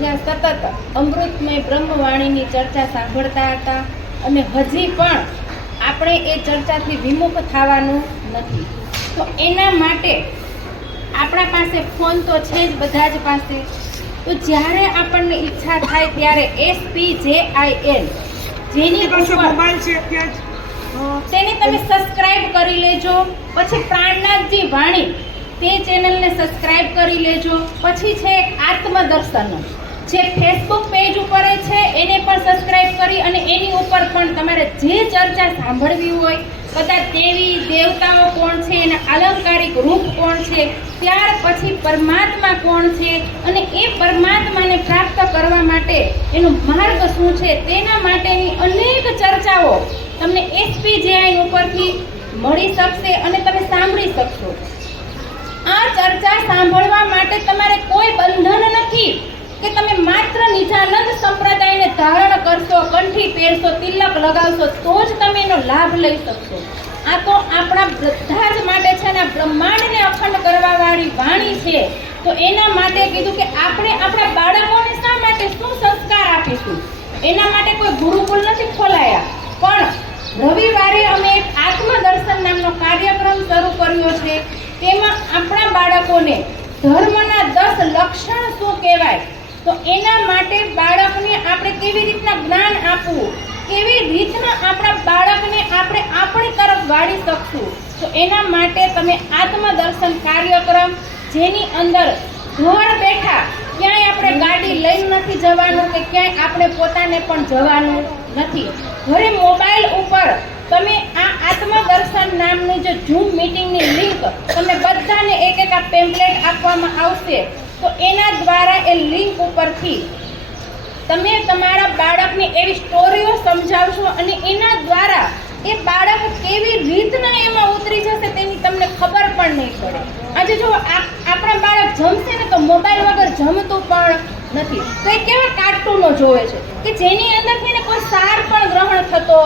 જ્યાં સતત અમૃતમય બ્રહ્મવાણીની ચર્ચા સાંભળતા હતા અને હજી પણ આપણે એ ચર્ચાથી વિમુખ થવાનું નથી. તો એના માટે આપણા પાસે ફોન તો છે જ બધા જ પાસે. તો જ્યારે આપણને ઈચ્છા થાય ત્યારે SPJIN જેની મોબાઈલ છે ત્યાં તેને તમે સબસ્ક્રાઇબ કરી લેજો. પછી પ્રાણનાથજી વાણી તે ચેનલને સબસ્ક્રાઇબ કરી લેજો. પછી છે આત્મદર્શન જે ફેસબુક પેજ ઉપર છે એને પણ સબસ્ક્રાઇબ કરી અને એની ઉપર પણ તમારે જે ચર્ચા સાંભળવી હોય, કદાચ દેવી દેવતાઓ કોણ છે, એના અલંકારિક રૂપ કોણ છે, ત્યાર પછી પરમાત્મા કોણ છે અને એ પરમાત્માને પ્રાપ્ત કરવા માટે એનો માર્ગ શું છે, તેના માટેની અનેક ચર્ચાઓ તમને SPJI ઉપરથી મળી શકશે અને તમે સાંભળી શકશો. આ ચર્ચા સાંભળવા માટે તમારે કોઈ બંધન નથી કે તમે માત્ર નિજાનંદ સંપ્રદાયને ધારણ કરશો, કંઠી પહેરશો, તિલક લગાવશો તો જ તમે એનો લાભ લઈ શકશો. આ તો આપણા બધા જ માટે છે ને બ્રહ્માંડને અખંડ કરવા વાળી વાણી છે. તો એના માટે કીધું કે આપણે આપણા બાળકોને શા માટે શું સંસ્કાર આપીશું. એના માટે કોઈ ગુરુકુળ નથી ખોલાયા, પણ રવિવારે અમે એક આત્મદર્શન નામનો કાર્યક્રમ શરૂ કર્યો છે. તેમાં આપણા બાળકોને ધર્મના 10 લક્ષણ શું કહેવાય, તો એના માટે બાળકને આપણે કેવી રીતના જ્ઞાન આપવું, કેવી રીતના આપણા બાળકને આપણે આપણી તરફ વાળી શકશું. તો એના માટે તમે આત્મદર્શન કાર્યક્રમ જેની અંદર ઘર બેઠા ક્યાંય આપણે ગાડી લઈને નથી જવાનું કે ક્યાંય આપણે પોતાને પણ જવાનું નથી. ઘરે મોબાઈલ ઉપર તમે આ આત્મદર્શન નામની જે ઝૂમ મીટિંગની લિંક તમને બધાને એક આ પેમ્પલેટ આપવામાં આવશે. તો એના દ્વારા એ લિંક ઉપરથી તમે તમારા બાળકને એવી સ્ટોરીઓ સમજાવશો અને એના દ્વારા એ બાળક કેવી રીતના એમાં ઉતરી જશે તેની તમને ખબર પણ નહીં પડે. આજે જો આપણા બાળક જમશે ને તો મોબાઈલ વગર જમતું પણ નથી. તો એ કેવા કાર્ટૂનો જોવે છે કે જેની અંદરથી ને કોઈ સાર પણ ગ્રહણ થતો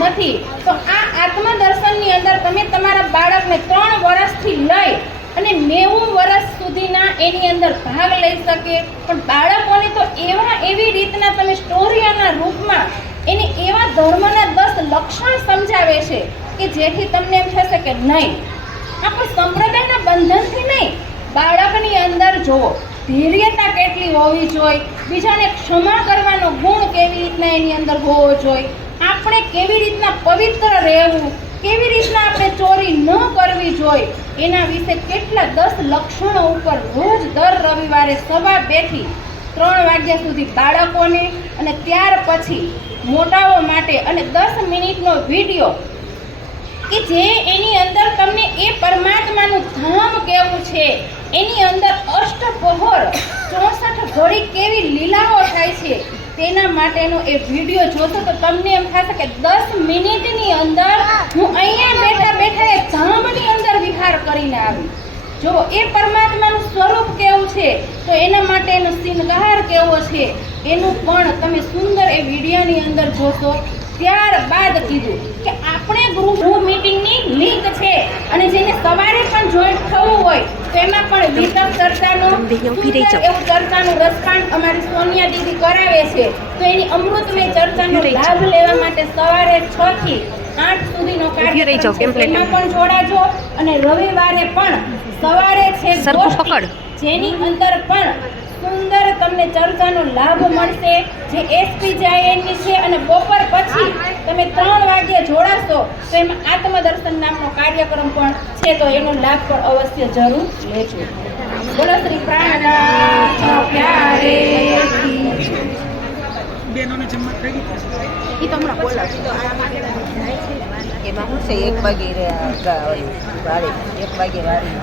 નથી. તો આ આત્મદર્શનની અંદર તમે તમારા બાળકને 3 વર્ષથી લઈ અને 90 વર્ષ સુધીના એની અંદર ભાગ લઈ શકે. પણ બાળકોને તો એવી રીતના તમે સ્ટોરીઓના રૂપમાં એને એવા ધર્મના 10 લક્ષણ સમજાવે છે કે જેથી તમને એમ થશે કે નહીં, આ કોઈ સંપ્રદાયના બંધનથી નહીં, બાળકની અંદર જુઓ ધૈર્યતા કેટલી હોવી જોઈએ, બીજાને ક્ષમા કરવાનો ગુણ કેવી રીતના એની અંદર હોવો જોઈએ, આપણે કેવી રીતના પવિત્ર રહેવું, કેવી રીતના આપણે ચોરી ન કરવી જોઈએ, એના વિશે કેટલા 10 લક્ષણો ઉપર રોજ દર રવિવારે સવા 2 થી 3 વાગ્યા સુધી બાળકોને અને ત્યાર પછી મોટાઓ માટે અને 10 મિનિટનો વિડીયો કે જે એની અંદર તમને એ પરમાત્માનું ધામ કેવું છે, એની અંદર અષ્ટપહોર 64 ઘડી કેવી લીલાઓ થાય છે તેના માટેનો એ વિડીયો જોશો તો તમને એમ થશે કે 10 મિનિટની અંદર હું અહીંયા બેઠા બેઠા એ ધામની અંદર વિહાર કરીને આવી. જો એ પરમાત્માનું સ્વરૂપ કેવું છે તો એના માટે એનો શૃંગાર કેવો છે એનું પણ તમે સુંદર એ વિડીયોની અંદર જોશો. ત્યારબાદ કીધું કે આપણે ગૃહ મીટિંગની લિંક છે અને જેને સવારે પણ જોઈન્ટ થવું હોય તો એમાં પણ વિતક ચર્ચાનું એવું ચર્ચાનું રસપાન અમારી સોનિયા દીદી કરાવે છે. તો એની અમૃતમય ચર્ચાનો લાભ લેવા માટે સવારે 6 થી 8 સુધીનો કાર્યક્રમ એમાં પણ જોડાજો. અને રવિવારે પણ સવારે છે જેની અંદર પણ સુંદર તમને ચર્ચાનો લાભ મળશે જે SPJIN ની છે. અને બપોર પછી તમે 3 વાગ્યે જોડાશો તો એમાં આત્મદર્શન નામનો કાર્યક્રમ પણ છે. તો એનો લાભ પણ અવશ્ય જરૂર લેજો. બોલો શ્રી પ્રાણનાથ પ્યારે બેનોને જમવા થઈ ગઈ એ તો હમણાં બોલાવ એમાં શું છે 1 વાગે વાળી 1 વાગે વાળી